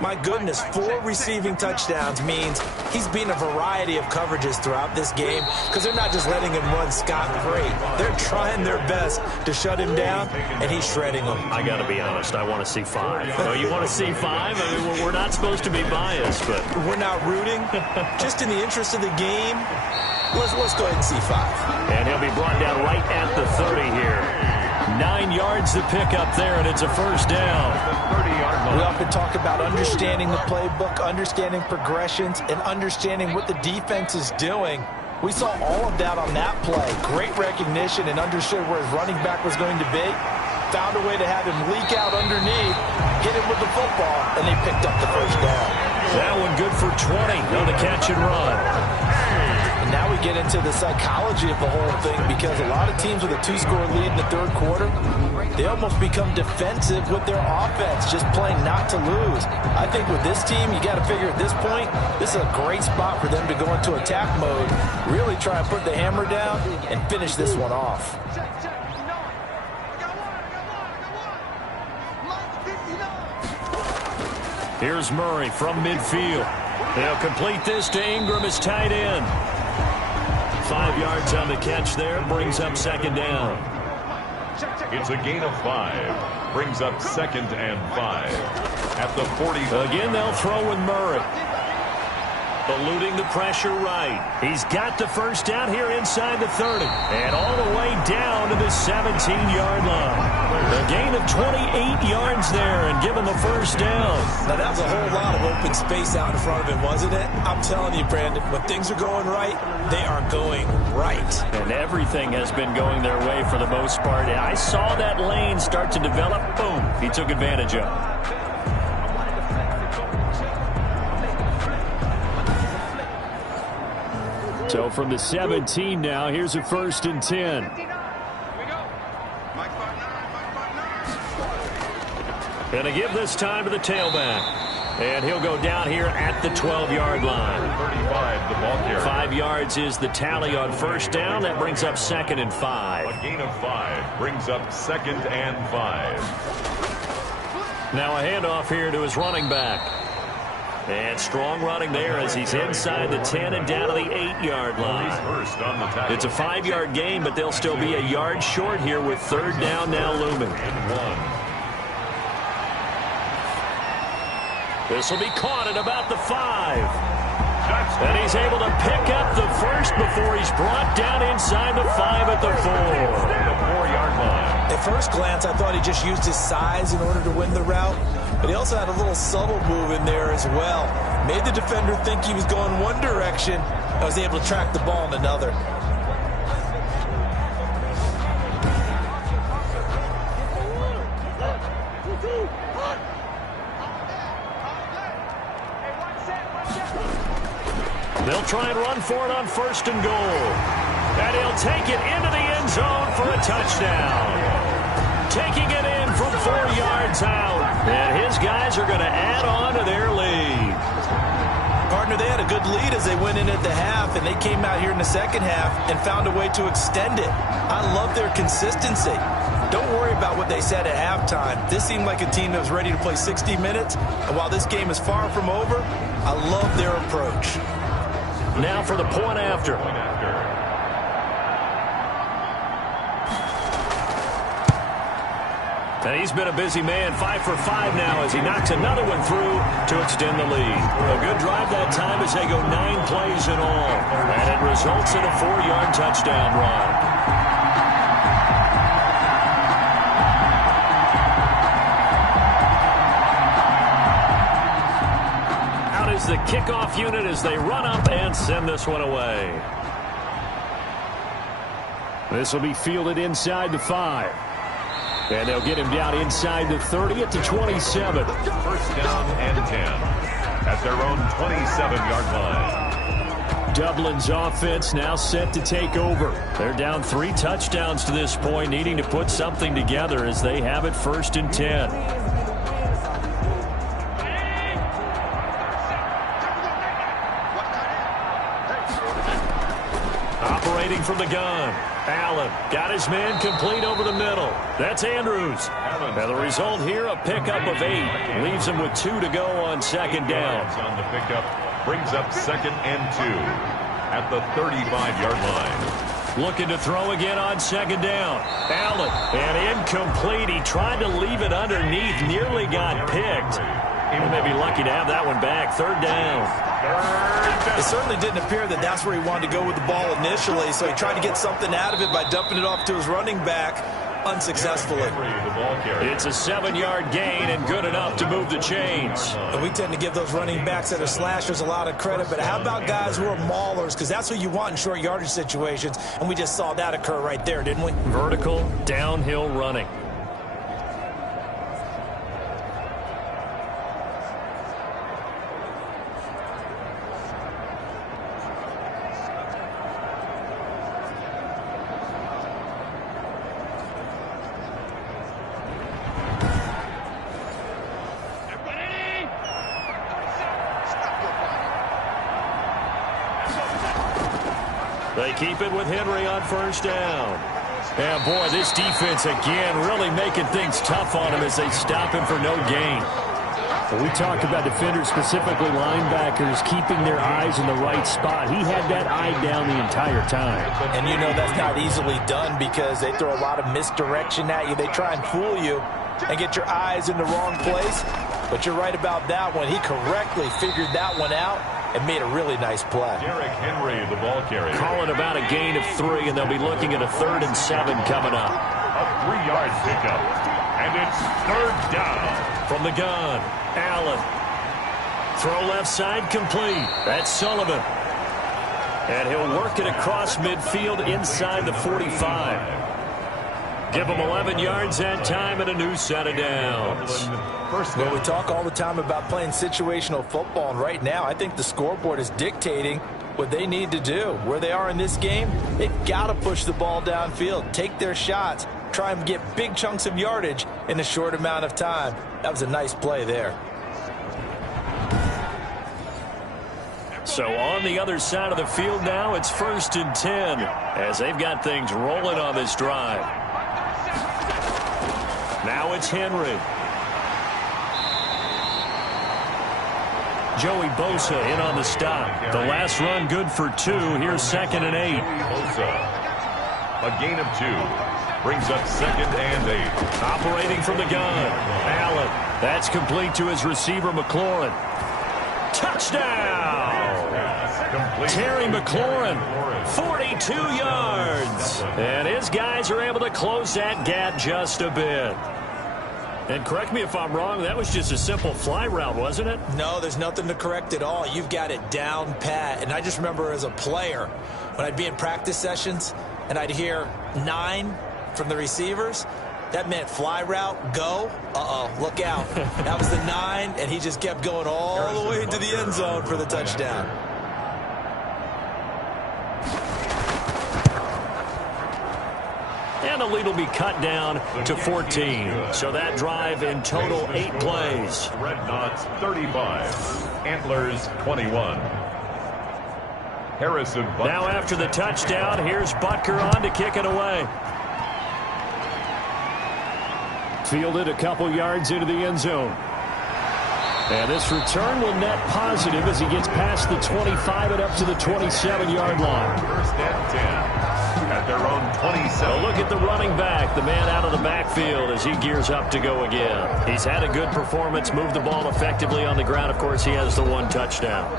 My goodness, 4 receiving touchdowns means he's been a variety of coverages throughout this game because they're not just letting him run scot-free. They're trying their best to shut him down, and he's shredding them. I got to be honest, I want to see 5. Oh, you want to see 5? I mean, we're not supposed to be biased, but we're not rooting. Just in the interest of the game, let's go ahead and see 5. And he'll be brought down right at the 30 here. 9 yards to pick up there, and it's a first down. We often talk about understanding the playbook, understanding progressions, and understanding what the defense is doing. We saw all of that on that play. Great recognition and understood where his running back was going to be. Found a way to have him leak out underneath, hit him with the football, and they picked up the first down. That one good for 20 on the catch and run. And now we get into the psychology of the whole thing, because a lot of teams with a 2-score lead in the third quarter, they almost become defensive with their offense, just playing not to lose. I think with this team, you got to figure at this point, this is a great spot for them to go into attack mode, really try and put the hammer down and finish this one off. Here's Murray from midfield. They'll complete this to Ingram as tight end. 5 yards on the catch there, brings up second down. It's a gain of 5. Brings up 2nd and 5. At the 40. Again, they'll throw with Murray. Eluding the pressure right. He's got the first down here inside the 30. And all the way down to the 17-yard line. A gain of 28 yards there and given the first down. Now, that was a whole lot of open space out in front of him, wasn't it? I'm telling you, Brandon, when things are going right, they are going right. And everything has been going their way for the most part. And I saw that lane start to develop. Boom. He took advantage of it. So from the 17 now, here's a 1st and 10. Going to give this time to the tailback. And he'll go down here at the 12-yard line. 35, the ball carrier. 5 yards is the tally on first down. That brings up 2nd and 5. A gain of 5 brings up 2nd and 5. Now a handoff here to his running back. And strong running there as he's inside the 10 and down to the 8-yard line. It's a 5-yard gain, but they'll still be a yard short here with 3rd down now looming. This will be caught at about the 5. And he's able to pick up the first before he's brought down inside the 5 at the 4. The 4-yard line. At first glance, I thought he just used his size in order to win the route. But he also had a little subtle move in there as well. Made the defender think he was going one direction. I was able to track the ball in another. They'll try and run for it on 1st and goal. And he'll take it into the end zone for a touchdown. Taking it in from 4 yards out. And his guys are going to add on to their lead. Partner, they had a good lead as they went in at the half, and they came out here in the second half and found a way to extend it. I love their consistency. Don't worry about what they said at halftime. This seemed like a team that was ready to play 60 minutes, and while this game is far from over, I love their approach. Now for the point after. And he's been a busy man, 5 for 5 now as he knocks another one through to extend the lead. A good drive that time as they go 9 plays in all. And it results in a 4-yard touchdown run. Out is the kickoff unit as they run up and send this one away. This will be fielded inside the 5. And they'll get him down inside the 30 at the 27. 1st down and 10 at their own 27-yard line. Dublin's offense now set to take over. They're down 3 touchdowns to this point, needing to put something together as they have it 1st and 10. Operating from the gun. Allen got his man complete over the middle. That's Andrews. Now the result here, a pickup of 8. Leaves him with 2 to go on 2nd down. On the pickup, brings up 2nd and 2 at the 35-yard line. Looking to throw again on 2nd down. Allen, and incomplete. He tried to leave it underneath, nearly got picked. He may be lucky to have that one back. 3rd down. It certainly didn't appear that that's where he wanted to go with the ball initially, so he tried to get something out of it by dumping it off to his running back unsuccessfully. It's a 7-yard gain and good enough to move the chains. And we tend to give those running backs that are slashers a lot of credit, but how about guys who are maulers? Because that's what you want in short yardage situations, and we just saw that occur right there, didn't we? Vertical, downhill running. keep it with Henry on first down. And, boy, this defense, again, really making things tough on him as they stop him for no gain. Well, we talk about defenders, specifically linebackers, keeping their eyes in the right spot. He had that eye down the entire time. And you know that's not easily done because they throw a lot of misdirection at you. They try and fool you and get your eyes in the wrong place. But you're right about that one. He correctly figured that one out and made a really nice play. Derrick Henry, the ball carrier. Calling about a gain of 3, and they'll be looking at a 3rd and 7 coming up. A 3-yard pickup. And it's 3rd down. From the gun, Allen. Throw left side complete. That's Sullivan. And he'll work it across midfield inside the 45. Give him 11 yards that time and a new set of downs. Well, we talk all the time about playing situational football, and right now I think the scoreboard is dictating what they need to do. Where they are in this game, they've got to push the ball downfield, take their shots, try and get big chunks of yardage in a short amount of time. That was a nice play there. So on the other side of the field now, it's 1st and 10 as they've got things rolling on this drive. Now it's Henry. Joey Bosa in on the stop. The last run good for 2. Here's 2nd and 8. Bosa. A gain of 2. Brings up 2nd and 8. Operating from the gun. Allen. That's complete to his receiver, McLaurin. Touchdown! Terry McLaurin, 42 yards. And his guys are able to close that gap just a bit. And correct me if I'm wrong, that was just a simple fly route, wasn't it? No, there's nothing to correct at all. You've got it down pat. And I just remember as a player, when I'd be in practice sessions and I'd hear 9 from the receivers, that meant fly route, go. Look out. That was the 9, and he just kept going all the way into the end zone for the touchdown. And the lead will be cut down to 14. So that drive in total 8 plays. Dreadnoughts 35. Antlers 21. Harrison Butker. Now after the touchdown, here's Butker on to kick it away. Fielded a couple yards into the end zone. And this return will net positive as he gets past the 25 and up to the 27-yard line. 1st and 10. At their own 27. A look at the running back, the man out of the backfield as he gears up to go again. He's had a good performance, moved the ball effectively on the ground. Of course, he has the 1 touchdown.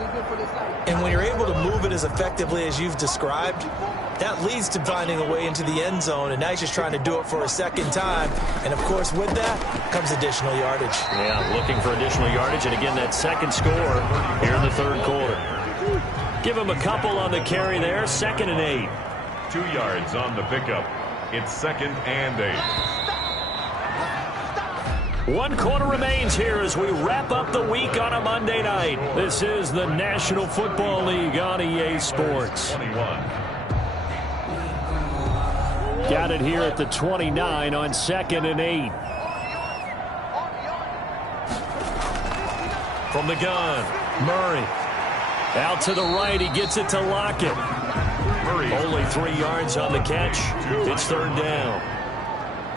And when you're able to move it as effectively as you've described, that leads to finding a way into the end zone, and now he's just trying to do it for a 2nd time. And, of course, with that comes additional yardage. Yeah, looking for additional yardage, and again, that 2nd score here in the 3rd quarter. Give him a couple on the carry there, 2nd and 8. 2 yards on the pickup. It's 2nd and 8. 1 quarter remains here as we wrap up the week on a Monday night. This is the National Football League on EA Sports. 21. Got it here at the 29 on 2nd and 8. From the gun, Murray. Out to the right, he gets it to Lockett. Murray. Only 3 yards on the catch. It's 3rd down.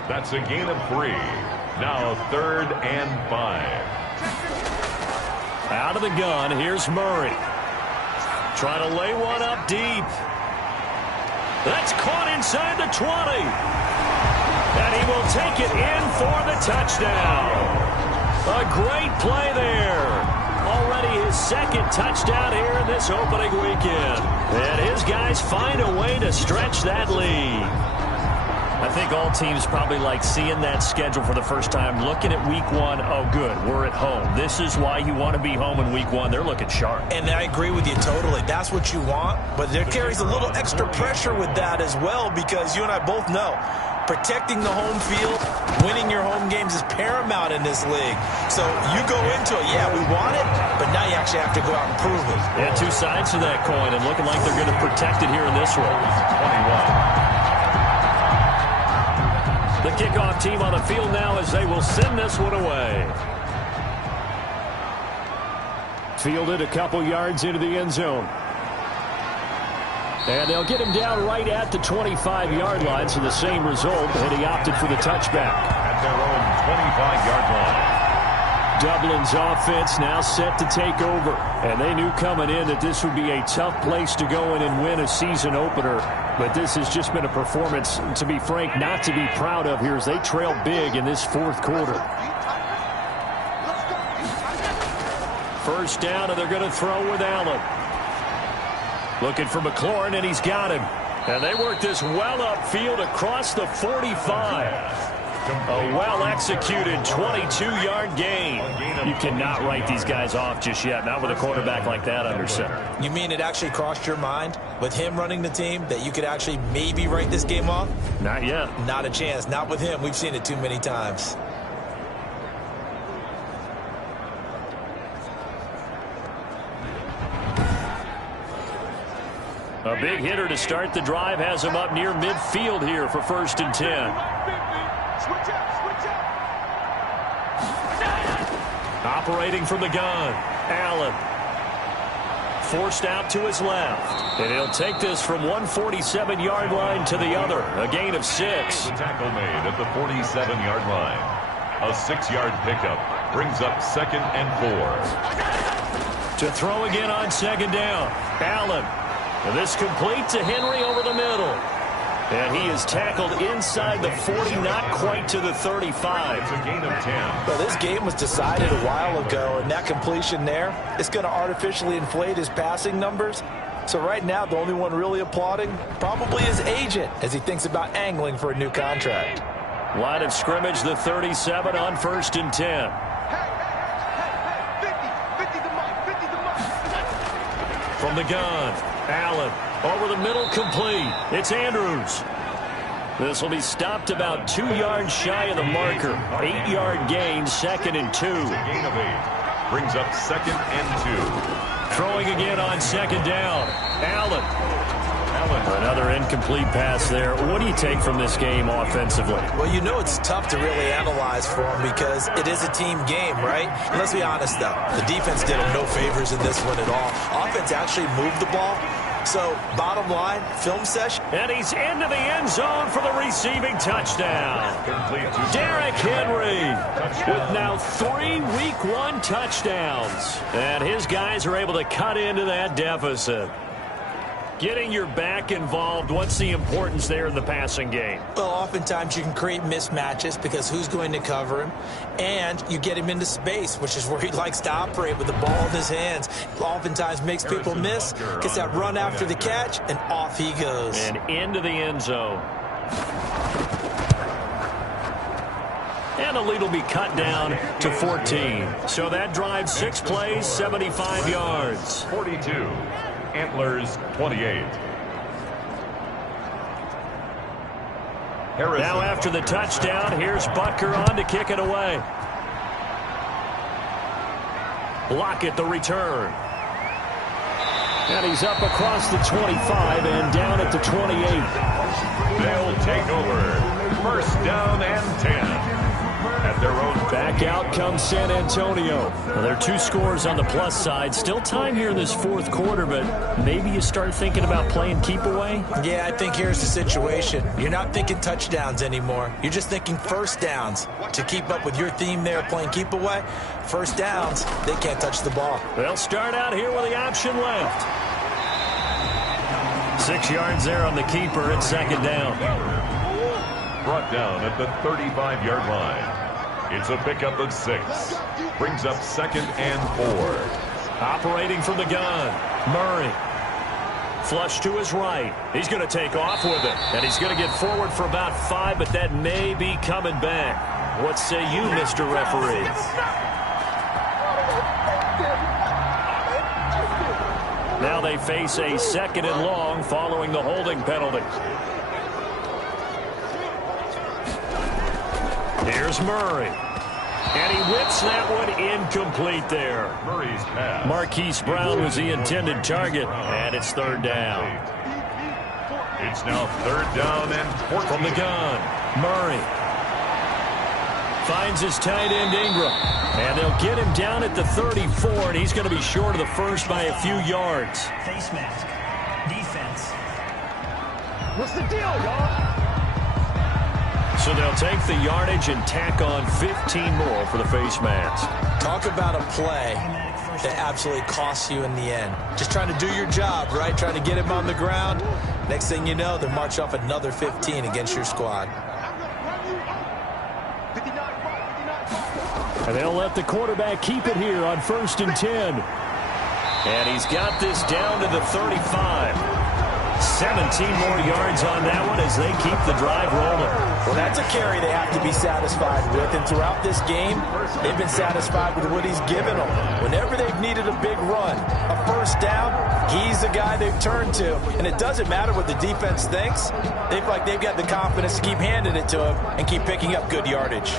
That's a gain of 3. Now 3rd and 5. Out of the gun, here's Murray. Trying to lay one up deep. That's caught inside the 20. And he will take it in for the touchdown. A great play there. Already his 2nd touchdown here in this opening weekend. And his guys find a way to stretch that lead. I think all teams probably like seeing that schedule for the first time, looking at week 1. Oh, good, we're at home. This is why you want to be home in week 1. They're looking sharp. And I agree with you totally. That's what you want. But there carries a little extra pressure with that as well, because you and I both know protecting the home field, winning your home games is paramount in this league. So you go into it, yeah, we want it, but now you actually have to go out and prove it. Yeah, 2 sides to that coin, and looking like they're going to protect it here in this one. 21. The kickoff team on the field now as they will send this one away. Fielded a couple yards into the end zone. And they'll get him down right at the 25-yard line, so the same result, and he opted for the touchback. At their own 25-yard line. Dublin's offense now set to take over. And they knew coming in that this would be a tough place to go in and win a season opener. But this has just been a performance, to be frank, not to be proud of here as they trail big in this fourth quarter. First down, and they're going to throw with Allen. Looking for McLaurin, and he's got him. And they work this well upfield across the 45. A well-executed 22-yard gain. You cannot write these guys off just yet, not with a quarterback like that under center. You mean it actually crossed your mind with him running the team that you could actually maybe write this game off? Not yet. Not a chance. Not with him. We've seen it too many times. A big hitter to start the drive has him up near midfield here for 1st and 10. Operating from the gun, Allen. Forced out to his left. And he'll take this from 147-yard line to the other. A gain of 6. The tackle made at the 47-yard line. A 6-yard pickup brings up 2nd and 4. To throw again on 2nd down, Allen. And this complete to Henry over the middle. And he is tackled inside the 40, not quite to the 35. It's a gain of 10. Well, this game was decided a while ago, and that completion there is going to artificially inflate his passing numbers. So right now, the only one really applauding probably his agent as he thinks about angling for a new contract. Line of scrimmage, the 37 on 1st and 10. From the gun, Allen. Over the middle, complete. It's Andrews. This will be stopped about 2 yards shy of the marker. 8-yard gain, 2nd and 2. It's a gain of 8. Brings up 2nd and 2. Throwing again on 2nd down. Allen. Another incomplete pass there. What do you take from this game offensively? Well, you know it's tough to really analyze for him because it is a team game, right? And let's be honest, though. The defense did him no favors in this one at all. Offense actually moved the ball. So, bottom line, film session. And he's into the end zone for the receiving touchdown. Derrick Henry with now 3 Week 1 touchdowns. And his guys are able to cut into that deficit. Getting your back involved, what's the importance there in the passing game? Well, oftentimes you can create mismatches because who's going to cover him? And you get him into space, which is where he likes to operate with the ball in his hands. Oftentimes makes people miss, gets that run after the catch, and off he goes. And into the end zone. And the lead will be cut down to 14. So that drives 6 plays, 75 yards. 42. Antlers 28. Now after the touchdown, here's Butker on to kick it away. Lockett the return. And he's up across the 25 and down at the 28. They'll take over. 1st down and 10. At their own. Back out comes San Antonio. Well, there are 2 scores on the plus side. Still time here in this 4th quarter, but maybe you start thinking about playing keep away? Yeah, I think here's the situation. You're not thinking touchdowns anymore. You're just thinking 1st downs. To keep up with your theme there, playing keep away, 1st downs, they can't touch the ball. They'll start out here with the option left. 6 yards there on the keeper at 2nd down. Brought down at the 35-yard line. It's a pickup of 6. Brings up 2nd and 4. Operating from the gun, Murray. Flush to his right. He's going to take off with it. And he's going to get forward for about 5, but that may be coming back. What say you, Mr. Referee? Now they face a 2nd and long following the holding penalty. Here's Murray. And he whips that one incomplete there. Murray's pass. Marquise Brown was the intended target, and it's 3rd down. It's now 3rd down and 14. From the gun, Murray. Finds his tight end Ingram. And they'll get him down at the 34, and he's going to be short of the first by a few yards. Face mask. Defense. What's the deal, y'all? So they'll take the yardage and tack on 15 more for the face mask. Talk about a play that absolutely costs you in the end. Just trying to do your job, right? Trying to get him on the ground. Next thing you know, they'll march off another 15 against your squad. And they'll let the quarterback keep it here on 1st and 10. And he's got this down to the 35. 17 more yards on that one as they keep the drive rolling. Well, that's a carry they have to be satisfied with. And throughout this game, they've been satisfied with what he's given them. Whenever they've needed a big run, a first down, he's the guy they've turned to. And it doesn't matter what the defense thinks. They've got the confidence to keep handing it to him and keep picking up good yardage.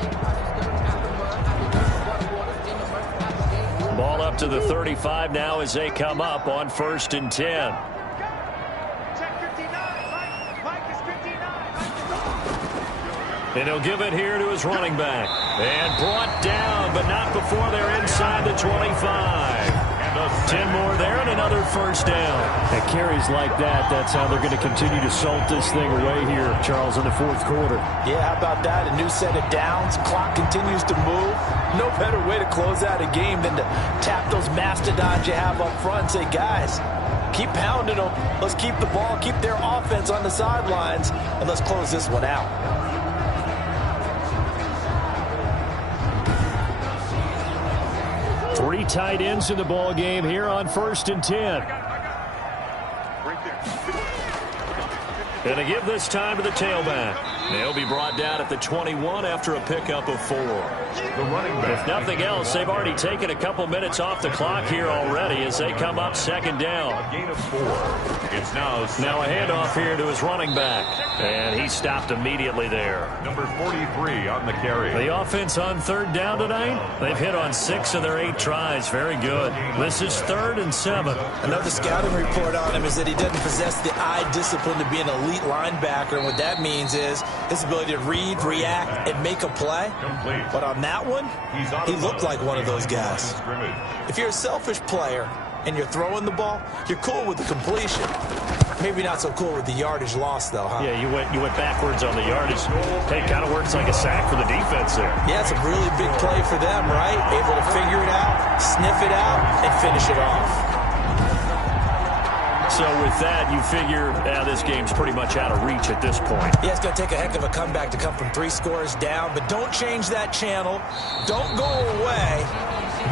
Ball up to the 35 now as they come up on 1st and 10. And he'll give it here to his running back. And brought down, but not before they're inside the 25. 10 more there and another first down. At carries like that, that's how they're going to continue to salt this thing away here, Charles, in the 4th quarter. Yeah, how about that? A new set of downs. Clock continues to move. No better way to close out a game than to tap those mastodons you have up front and say, guys, keep pounding them. Let's keep the ball, keep their offense on the sidelines, and let's close this one out. Three tight ends in the ball game here on 1st and 10. And to give this time to the tailback. They'll be brought down at the 21 after a pickup of 4. The running back. If nothing else, they've already taken a couple minutes off the clock here already as they come up 2nd down. A gain of 4. It's now a handoff here to his running back. And he stopped immediately there. number 43 on the carry. The offense on 3rd down tonight, they've hit on 6 of their 8 tries. Very good. This is 3rd and 7. Another scouting report on him is that he doesn't possess the eye discipline to be an elite linebacker. And what that means is his ability to read, react, and make a play. Complete. But on that one, he looked like one of those guys. If you're a selfish player and you're throwing the ball, you're cool with the completion. Maybe not so cool with the yardage loss, though, huh? Yeah, you went backwards on the yardage. Hey, it kind of works like a sack for the defense there. Yeah, it's a really big play for them, right? Able to figure it out, sniff it out, and finish it off. So with that, you figure this game's pretty much out of reach at this point. Yeah, it's going to take a heck of a comeback to come from 3 scores down, but don't change that channel. Don't go away.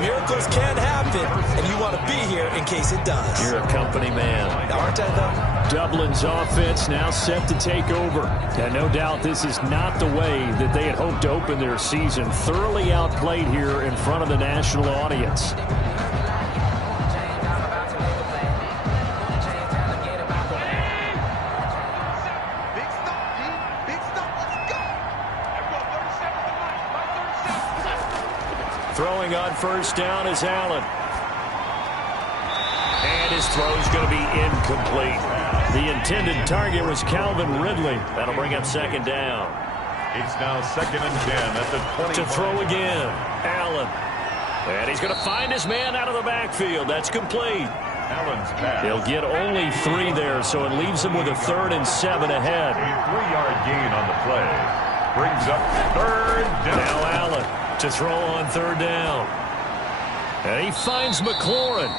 Miracles can happen, and you want to be here in case it does. You're a company man. Aren't I, though? Dublin's offense now set to take over. And no doubt this is not the way that they had hoped to open their season. Thoroughly outplayed here in front of the national audience. Throwing on 1st down is Allen. And his throw's going to be incomplete. The intended target was Calvin Ridley. That'll bring up 2nd down. It's now 2nd and 10 at the 20. To throw again, Allen. And he's going to find his man out of the backfield. That's complete. Allen's pass. He'll get only 3 there, so it leaves him with a 3rd and 7 ahead. A 3-yard gain on the play. Brings up 3rd down. Now Allen to throw on 3rd down. And he finds McLaurin.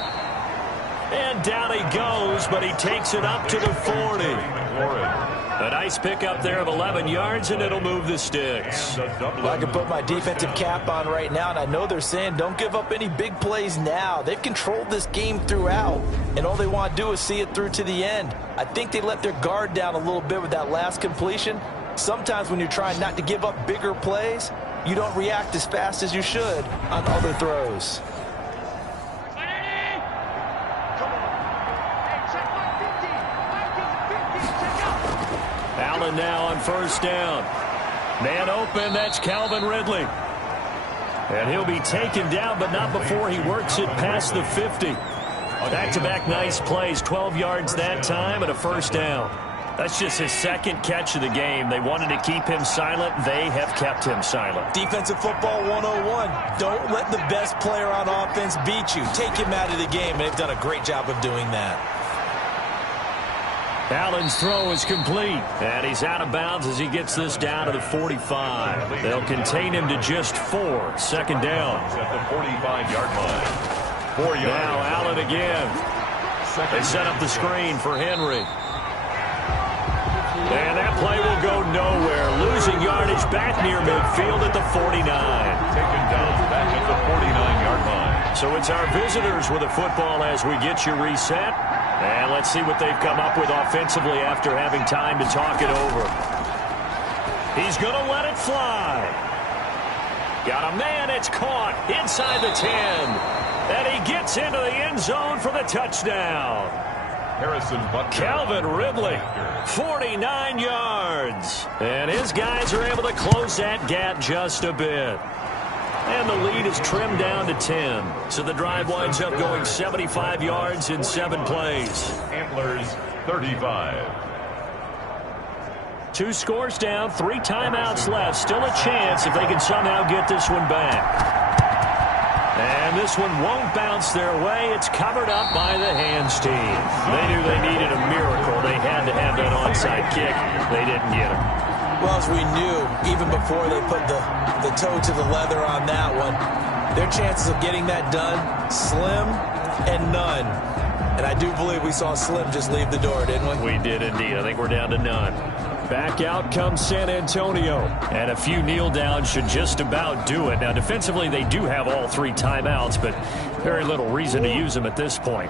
And down he goes, but he takes it up to the 40. A nice pickup there of 11 yards, and it'll move the sticks. Well, I can put my defensive cap on right now, and I know they're saying don't give up any big plays now. They've controlled this game throughout, and all they want to do is see it through to the end. I think they let their guard down a little bit with that last completion. Sometimes when you're trying not to give up bigger plays, you don't react as fast as you should on other throws. Allen now on 1st down. Man open, that's Calvin Ridley. And he'll be taken down, but not before he works it past the 50. Back-to-back nice plays, 12 yards that time and a 1st down. That's just his 2nd catch of the game. They wanted to keep him silent. They have kept him silent. Defensive football 101. Don't let the best player on offense beat you. Take him out of the game, and they've done a great job of doing that. Allen's throw is complete, and he's out of bounds as he gets this down to the 45. They'll contain him to just 4. Second down. At the 45-yard line. 4 yards. Now Allen again. They set up the screen for Henry. And that play will go nowhere. Losing yardage back near midfield at the 49. Taken down back at the 49-yard line. So it's our visitors with the football as we get you reset. And let's see what they've come up with offensively after having time to talk it over. He's going to let it fly. Got a man, it's caught inside the 10. And he gets into the end zone for the touchdown. Harrison Butker. Calvin Ridley, 49 yards. And his guys are able to close that gap just a bit. And the lead is trimmed down to 10. So the drive winds up going 75 yards in 7 plays. Antlers, 35. 2 scores down, 3 timeouts left. Still a chance if they can somehow get this one back. And this one won't bounce their way. It's covered up by the hands team. They knew they needed a miracle. They had to have that onside kick. They didn't get it. Well, as we knew, even before they put the toe to the leather on that one, their chances of getting that done, slim and none. And I do believe we saw Slim just leave the door, didn't we? We did indeed. I think we're down to none. Back out comes San Antonio. And a few kneel downs should just about do it. Now, defensively, they do have all 3 timeouts, but very little reason to use them at this point.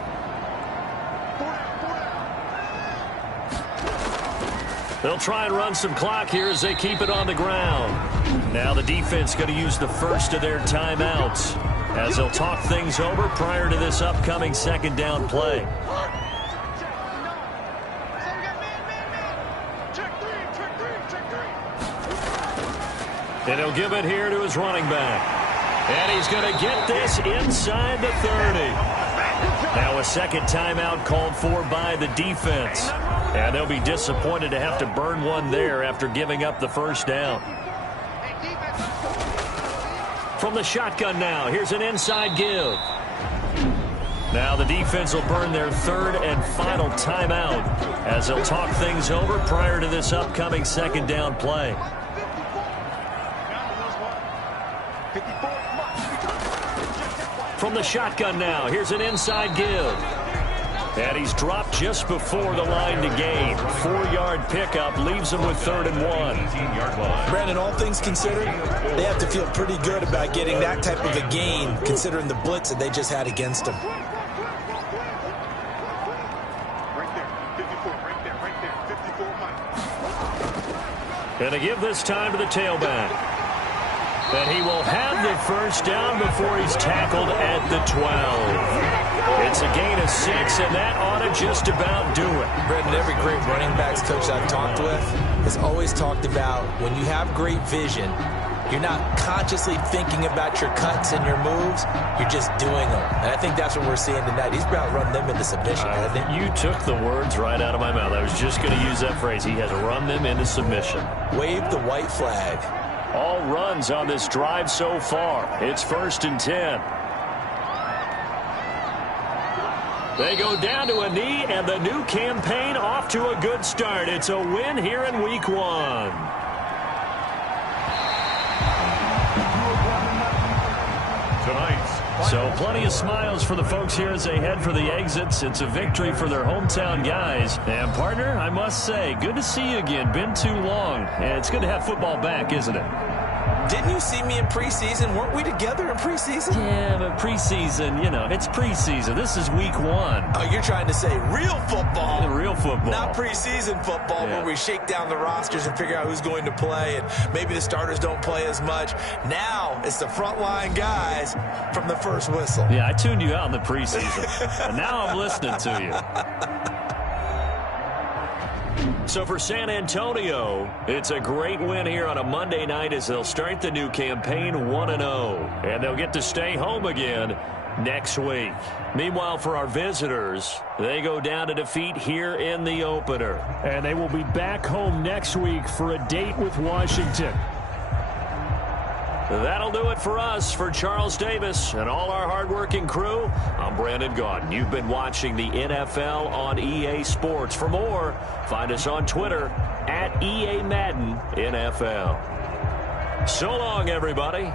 They'll try and run some clock here as they keep it on the ground. Now the defense going to use the first of their timeouts as they'll talk things over prior to this upcoming second down play. And he'll give it here to his running back. And he's going to get this inside the 30. Now a second timeout called for by the defense. And they'll be disappointed to have to burn one there after giving up the first down. From the shotgun now, here's an inside give. Now the defense will burn their 3rd and final timeout as they'll talk things over prior to this upcoming second down play. From the shotgun now, here's an inside give. And he's dropped just before the line to gain. 4-yard pickup leaves him with 3rd and 1. Brandon, all things considered, they have to feel pretty good about getting that type of a gain, considering the blitz that they just had against them. Gonna give this time to the tailback. And he will have the first down before he's tackled at the 12. It's a gain of 6, and that ought to just about do it. Brendan, every great running backs coach I've talked with has always talked about when you have great vision, you're not consciously thinking about your cuts and your moves. You're just doing them. And I think that's what we're seeing tonight. He's about to run them into submission, hasn't he? You took the words right out of my mouth. I was just going to use that phrase. He has run them into submission. Wave the white flag. All runs on this drive so far. It's 1st and 10. They go down to a knee, and the new campaign off to a good start. It's a win here in week 1. So plenty of smiles for the folks here as they head for the exits. It's a victory for their hometown guys. And, partner, I must say, good to see you again. Been too long. And it's good to have football back, isn't it? Didn't you see me in preseason? Weren't we together in preseason? Yeah, but preseason, you know, it's preseason. This is week 1. Oh, you're trying to say real football. Real football. Not preseason football where we shake down the rosters and figure out who's going to play, and maybe the starters don't play as much. Now it's the frontline guys from the first whistle. Yeah, I tuned you out in the preseason. And now I'm listening to you. So for San Antonio, it's a great win here on a Monday night as they'll start the new campaign 1-0. And they'll get to stay home again next week. Meanwhile, for our visitors, they go down to defeat here in the opener. And they will be back home next week for a date with Washington. That'll do it for us. For Charles Davis and all our hardworking crew, I'm Brandon Gaudin. You've been watching the NFL on EA Sports. For more, find us on Twitter @EA Madden NFL. So long, everybody.